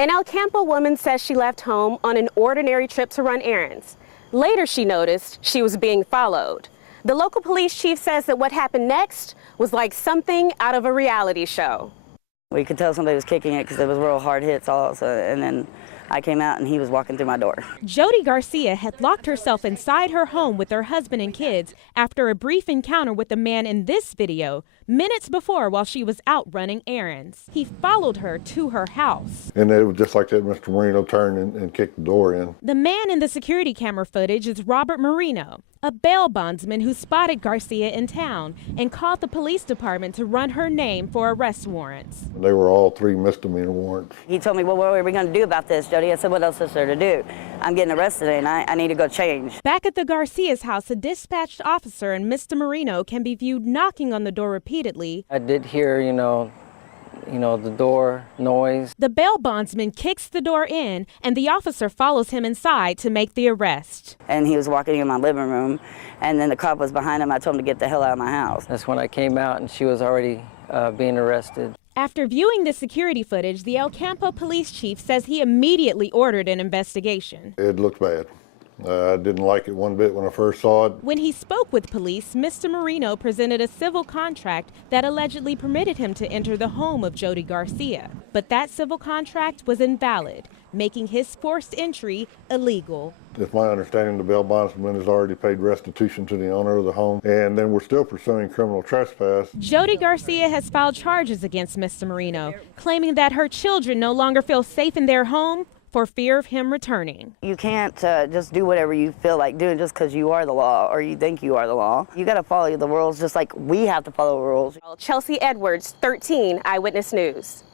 An El Campo woman says she left home on an ordinary trip to run errands. Later, she noticed she was being followed. The local police chief says that what happened next was like something out of a reality show. We could tell somebody was kicking it because it was real hard hits also, and then I came out and he was walking through my door. Jody Garcia had locked herself inside her home with her husband and kids after a brief encounter with the man in this video minutes before while she was out running errands. He followed her to her house. And it was just like that, Mr. Marino turned and kicked the door in. The man in the security camera footage is Robert Marino, a bail bondsman who spotted Garcia in town and called the police department to run her name for arrest warrants. They were all 3 misdemeanor warrants. He told me, well, what are we going to do about this, Jody? I said, what else is there to do? I'm getting arrested and I need to go change. Back at the Garcia's house, a dispatched officer and Mr. Marino can be viewed knocking on the door repeatedly. I did hear, the door noise. The bail bondsman kicks the door in and the officer follows him inside to make the arrest. And he was walking in my living room, and then the cop was behind him. I told him to get the hell out of my house. That's when I came out and she was already being arrested. After viewing the security footage, the El Campo police chief says he immediately ordered an investigation. It looked bad. I didn't like it one bit when I first saw it. When he spoke with police, Mr. Marino presented a civil contract that allegedly permitted him to enter the home of Jody Garcia. But that civil contract was invalid, making his forced entry illegal. It's my understanding the bail bondsman has already paid restitution to the owner of the home, and then we're still pursuing criminal trespass. Jody Garcia has filed charges against Mr. Marino, claiming that her children no longer feel safe in their home for fear of him returning. You can't just do whatever you feel like doing just because you are the law or you think you are the law. You got to follow the rules just like we have to follow the rules. Chelsea Edwards, 13 Eyewitness News.